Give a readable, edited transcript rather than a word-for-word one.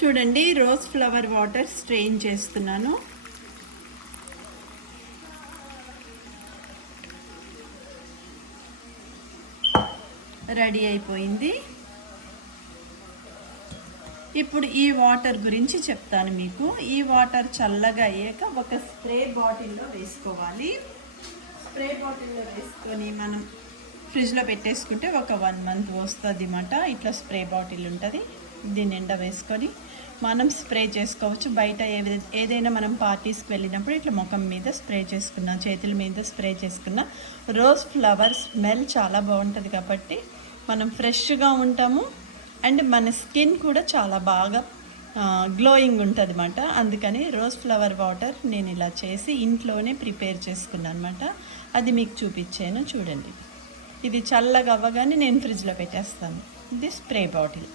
చూడండి, rose flower water strain చేస్తున్నాను. Ready అయిపోయింది. ఇప్పుడు ఈ వాటర్ గురించి చెప్తాను మీకు. ఈ వాటర్ చల్లగా అయ్యాక ఒక స్ప్రే బాటిల్లో వేసుకోవాలి. స్ప్రే బాటిల్లో వేసుకొని మనం ఫ్రిడ్జ్లో పెట్టేసుకుంటే ఒక 1 మంత్ వస్తుంది అన్నమాట. ఇట్లా స్ప్రే బాటిల్ ఉంటుంది. దీని నిండా వేసుకొని మనం స్ప్రే చేసుకోవచ్చు. బయట ఏదైనా మనం పార్టీస్కి వెళ్ళినప్పుడు ఇట్లా ముఖం మీద స్ప్రే చేసుకున్నా, చేతుల మీద స్ప్రే చేసుకున్న రోజ్ ఫ్లవర్ స్మెల్ చాలా బాగుంటుంది కాబట్టి మనం ఫ్రెష్గా ఉంటాము. అండ్ మన స్కిన్ కూడా చాలా బాగా గ్లోయింగ్ ఉంటుంది అన్నమాట. అందుకని రోజ్ ఫ్లవర్ వాటర్ నేను ఇలా చేసి ఇంట్లోనే ప్రిపేర్ చేసుకున్నాను అనమాట. అది మీకు చూపించాను చూడండి. ఇది చల్లగా అవ్వగానే నేను ఫ్రిడ్జ్లో పెట్టేస్తాను. ఇది స్ప్రే బాటిల్.